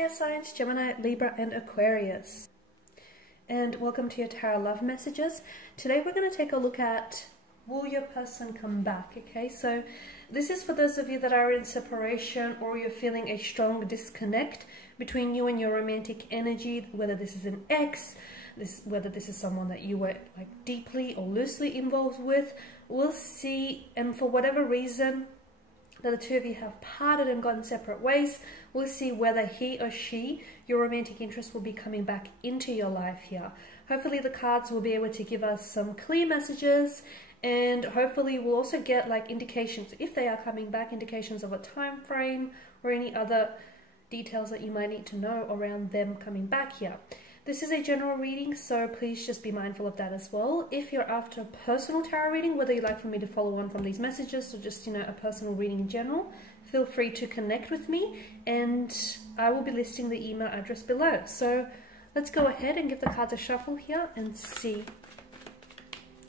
air signs, Gemini, Libra and Aquarius. And welcome to your tarot love messages. Today we're going to take a look at, will your person come back? Okay, so this is for those of you that are in separation or you're feeling a strong disconnect between you and your romantic energy, whether this is an ex, whether this is someone that you were like deeply or loosely involved with. We'll see, and for whatever reason that the two of you have parted and gone separate ways, we'll see whether he or she, your romantic interest, will be coming back into your life here. Hopefully the cards will be able to give us some clear messages, and hopefully we'll also get like indications, if they are coming back, indications of a time frame or any other details that you might need to know around them coming back here. This is a general reading, so please just be mindful of that as well. If you're after a personal tarot reading, whether you'd like for me to follow on from these messages or just, you know, a personal reading in general, feel free to connect with me and I will be listing the email address below. So let's go ahead and give the cards a shuffle here and see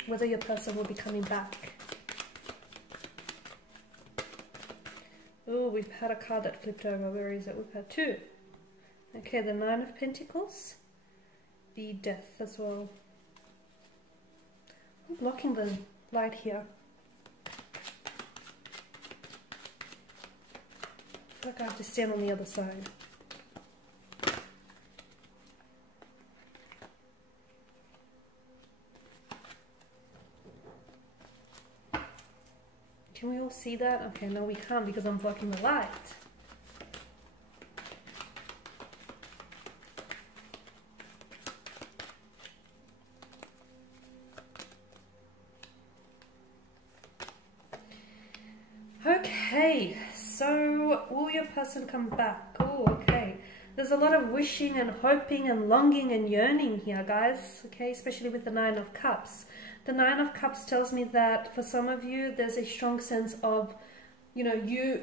whether your person will be coming back. Oh, we've had a card that flipped over. Where is it? We've had two. Okay, the Nine of Pentacles. The Death as well. I'm blocking the light here. I feel like I have to stand on the other side. Can we all see that? Okay, no we can't because I'm blocking the light. Okay, so will your person come back? Oh, okay. There's a lot of wishing and hoping and longing and yearning here, guys. Okay, especially with the Nine of Cups. The Nine of Cups tells me that for some of you, there's a strong sense of, you know, you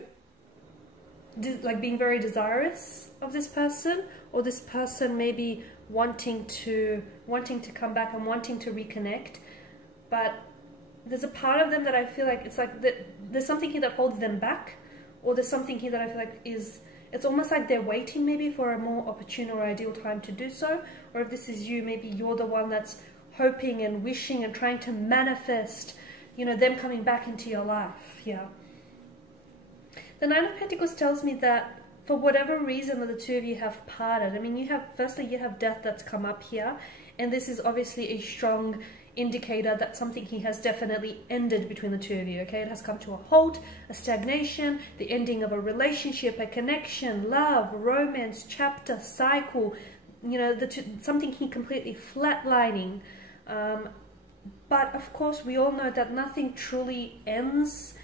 like being very desirous of this person, or this person maybe wanting to come back and wanting to reconnect, but there's a part of them that I feel like it's like there's something here that holds them back, or there's something here that I feel like it's almost like they're waiting maybe for a more opportune or ideal time to do so. Or if this is you, maybe you're the one that's hoping and wishing and trying to manifest, you know, them coming back into your life. Yeah. The Nine of Pentacles tells me that for whatever reason that the two of you have parted, I mean, firstly you have death that's come up here, and this is obviously a strong indicator that something here has definitely ended between the two of you. Okay, it has come to a halt, a stagnation, the ending of a relationship, a connection, love, romance, chapter, cycle, you know, something here completely flatlining. But of course we all know that nothing truly ends.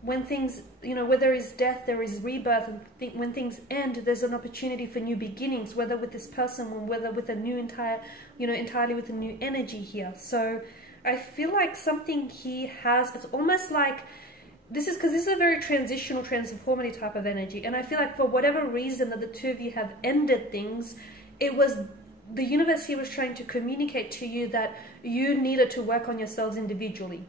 When things, you know, where there is death, there is rebirth, and when things end, there's an opportunity for new beginnings, whether with this person or whether with a new entirely with a new energy here. So I feel like something he has, it's almost like, this is a very transitional, transformative type of energy. And I feel like for whatever reason that the two of you have ended things, it was the universe here was trying to communicate to you that you needed to work on yourselves individually.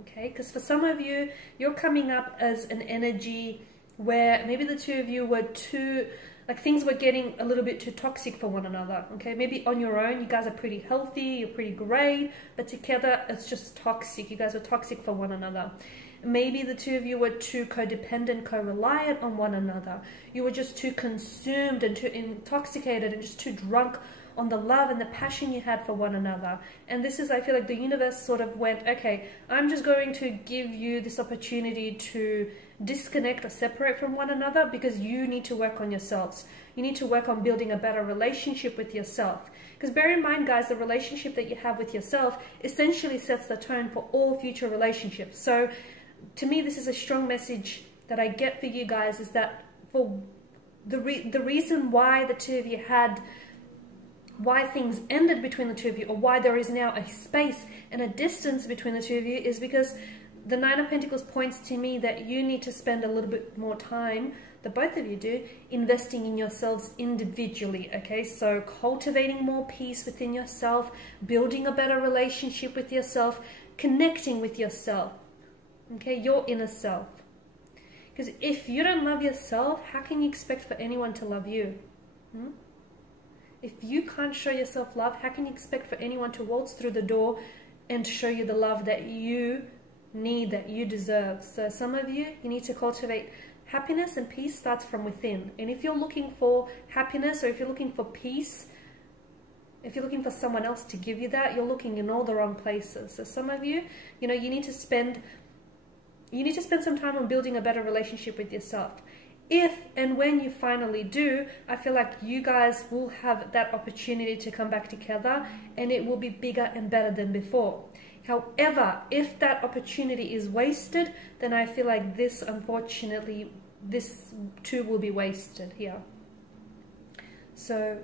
Okay, because for some of you, you're coming up as an energy where maybe the two of you were too, like things were getting a little bit too toxic for one another. Okay, maybe on your own, you guys are pretty healthy, you're pretty great, but together it's just toxic. You guys are toxic for one another. Maybe the two of you were too codependent, co-reliant on one another. You were just too consumed and too intoxicated and just too drunk on the love and the passion you had for one another. And this is, I feel like the universe sort of went, okay, I'm just going to give you this opportunity to disconnect or separate from one another because you need to work on yourselves. You need to work on building a better relationship with yourself. Because bear in mind, guys, the relationship that you have with yourself essentially sets the tone for all future relationships. So to me, this is a strong message that I get for you guys, is that for the reason why the two of you had, why things ended between the two of you, or why there is now a space and a distance between the two of you, is because the Nine of Pentacles points to me that you need to spend a little bit more time, that both of you do, investing in yourselves individually. Okay, so cultivating more peace within yourself, building a better relationship with yourself, connecting with yourself. Okay, your inner self. Because if you don't love yourself, how can you expect for anyone to love you? If you can't show yourself love, how can you expect for anyone to waltz through the door and show you the love that you need, that you deserve? So some of you, you need to cultivate happiness, and peace starts from within. And if you're looking for happiness, or if you're looking for peace, if you're looking for someone else to give you that, you're looking in all the wrong places. So some of you, you know, you need to spend some time on building a better relationship with yourself. If and when you finally do, I feel like you guys will have that opportunity to come back together, and it will be bigger and better than before. However, if that opportunity is wasted, then I feel like this, unfortunately, this too will be wasted here. So,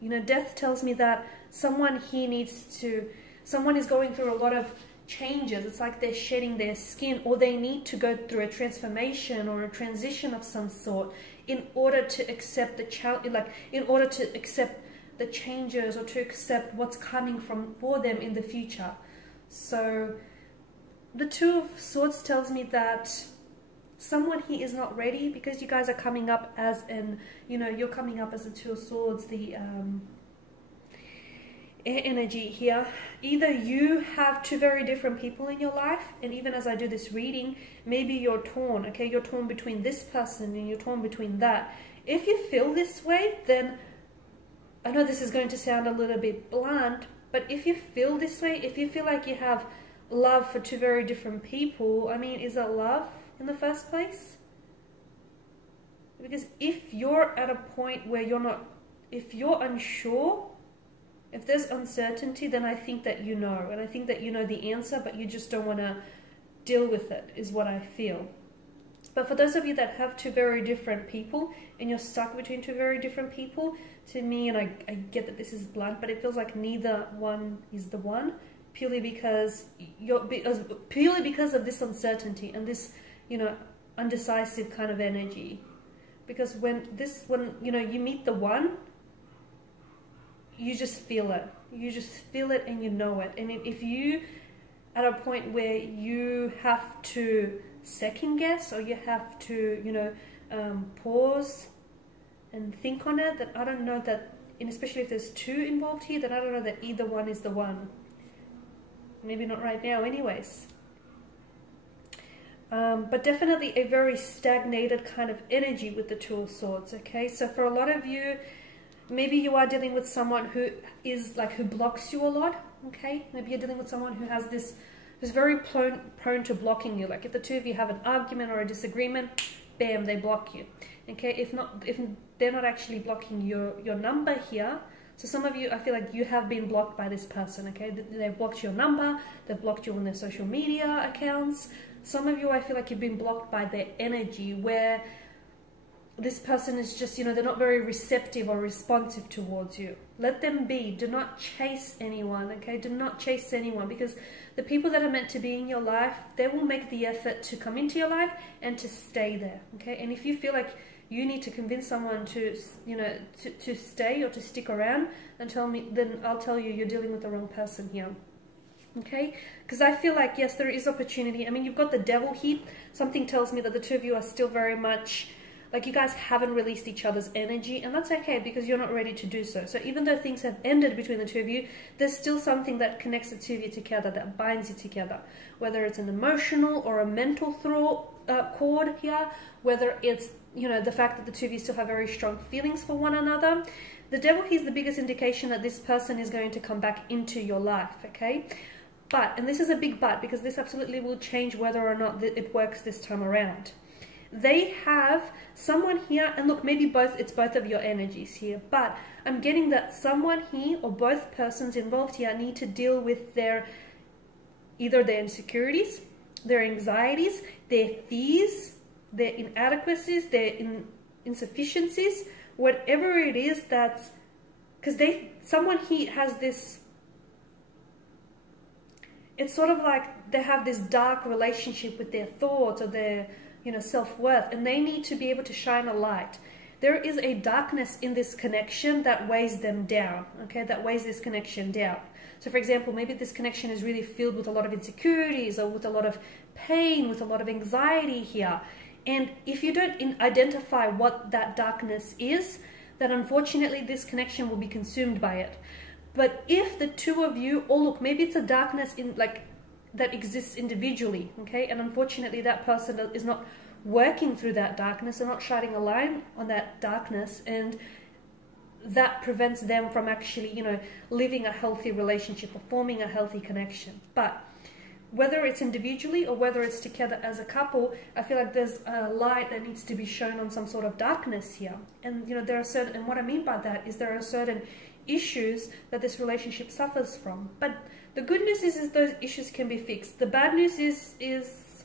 you know, death tells me that someone is going through a lot of changes. It's like they're shedding their skin, or they need to go through a transformation or a transition of some sort in order to accept the challenge, like in order to accept the changes, or to accept what's coming for them in the future. So the Two of Swords tells me that someone here is not ready, because you guys are coming up as an, you know, you're coming up as a Two of Swords, the air energy here. Either you have two very different people in your life, and even as I do this reading, maybe you're torn, okay? You're torn between this person and you're torn between that. If you feel this way, then I know this is going to sound a little bit blunt, but if you feel this way, if you feel like you have love for two very different people, I mean, is that love in the first place? Because if you're at a point where you're not, if you're unsure, if there's uncertainty, then I think that you know, and I think that you know the answer, but you just don't want to deal with it, is what I feel. But for those of you that have two very different people, and you're stuck between two very different people, to me, and I get that this is blunt, but it feels like neither one is the one, purely because of this uncertainty and this, you know, undecisive kind of energy. Because when you know, you meet the one, you just feel it. You just feel it and you know it. And if you at a point where you have to second guess, or you have to, you know, pause and think on it, then I don't know that, and especially if there's two involved here, then I don't know that either one is the one. Maybe not right now anyways. But definitely a very stagnated kind of energy with the Two of Swords, okay? So for a lot of you, maybe you are dealing with someone who is like, who blocks you a lot, okay? Maybe you're dealing with someone who has this, who's very prone to blocking you. Like if the two of you have an argument or a disagreement, bam, they block you, okay? If they're not actually blocking your number here, so some of you, I feel like you have been blocked by this person, okay? They've blocked your number, they've blocked you on their social media accounts. Some of you, I feel like you've been blocked by their energy, where this person is just, you know, they're not very receptive or responsive towards you. Let them be. Do not chase anyone, okay? Do not chase anyone, because the people that are meant to be in your life, they will make the effort to come into your life and to stay there, okay? And if you feel like you need to convince someone to, you know, to stay or to stick around, then I'll tell you, you're dealing with the wrong person here. Okay, because I feel like, yes, there is opportunity. I mean, you've got the Devil here. Something tells me that the two of you are still very much, like, you guys haven't released each other's energy, and that's okay, because you're not ready to do so. So even though things have ended between the two of you, there's still something that connects the two of you together, that binds you together. Whether it's an emotional or a mental cord here, whether it's, you know, the fact that the two of you still have very strong feelings for one another. The Devil here is the biggest indication that this person is going to come back into your life, okay? But, and this is a big but, because this absolutely will change whether or not it works this time around. They have someone here, and look, maybe it's both of your energies here, but I'm getting that someone here, or both persons involved here, need to deal with either their insecurities, their anxieties, their fears, their inadequacies, their insufficiencies, whatever it is that's, because someone here has this, it's sort of like they have this dark relationship with their thoughts or their, you know, self-worth, and they need to be able to shine a light. There is a darkness in this connection that weighs them down, okay, that weighs this connection down. So for example, maybe this connection is really filled with a lot of insecurities, or with a lot of pain, with a lot of anxiety here. And if you don't identify what that darkness is, that unfortunately this connection will be consumed by it. But if the two of you, or look, maybe it's a darkness in like that exists individually, okay, and unfortunately that person is not working through that darkness, they're not shining a light on that darkness, and that prevents them from actually, you know, living a healthy relationship or forming a healthy connection. But whether it's individually or whether it's together as a couple, I feel like there's a light that needs to be shown on some sort of darkness here. And, you know, there are certain, and what I mean by that is there are certain issues that this relationship suffers from. But the good news is those issues can be fixed. The bad news is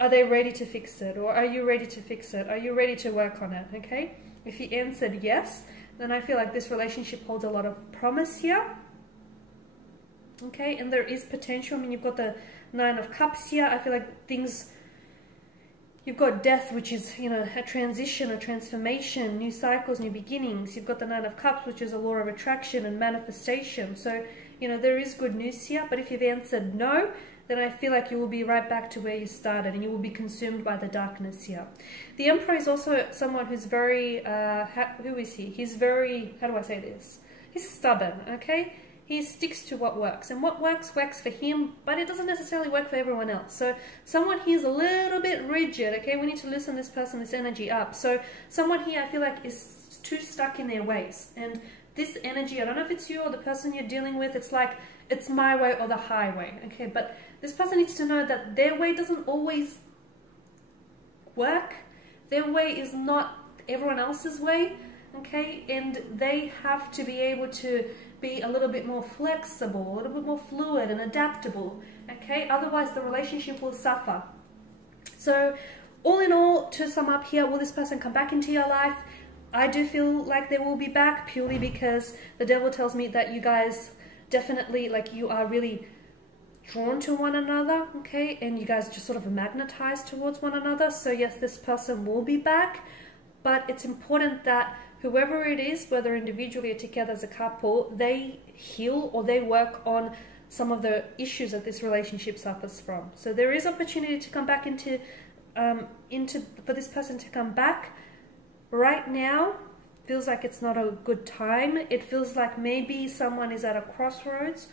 are they ready to fix it? Or are you ready to fix it? Are you ready to work on it? Okay? If you answered yes, then I feel like this relationship holds a lot of promise here. Okay, and there is potential. I mean, you've got the 9 of Cups here. I feel like things, you've got death, which is, you know, a transition, a transformation, new cycles, new beginnings. You've got the 9 of Cups, which is a law of attraction and manifestation. So, you know, there is good news here. But if you've answered no, then I feel like you will be right back to where you started and you will be consumed by the darkness here. The Emperor is also someone who's very, who is he? He's very, how do I say this? He's stubborn, okay? He sticks to what works, and what works for him, but it doesn't necessarily work for everyone else. So someone here is a little bit rigid, okay? We need to loosen this person, this energy up. So someone here I feel like is too stuck in their ways, and this energy, I don't know if it's you or the person you're dealing with, it's like, it's my way or the highway, okay? But this person needs to know that their way doesn't always work. Their way is not everyone else's way, okay? And they have to be able to be a little bit more flexible, a little bit more fluid and adaptable, okay? Otherwise the relationship will suffer. So all in all, to sum up here, will this person come back into your life? I do feel like they will be back, purely because the devil tells me that you guys definitely, like, you are really drawn to one another, okay? And you guys just sort of magnetized towards one another. So yes, this person will be back, but it's important that whoever it is, whether individually or together as a couple, they heal or they work on some of the issues that this relationship suffers from. So there is opportunity to come back for this person to come back. Right now, feels like it's not a good time. It feels like maybe someone is at a crossroads,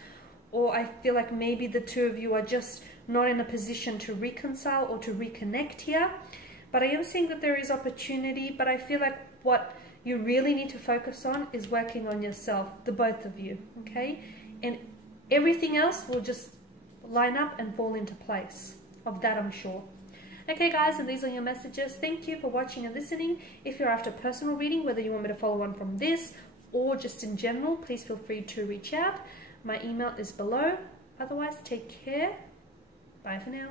or I feel like maybe the two of you are just not in a position to reconcile or to reconnect here. But I am seeing that there is opportunity, but I feel like what you really need to focus on is working on yourself, the both of you, okay? And everything else will just line up and fall into place. Of that, I'm sure. Okay, guys, and these are your messages. Thank you for watching and listening. If you're after personal reading, whether you want me to follow on from this or just in general, please feel free to reach out. My email is below. Otherwise, take care. Bye for now.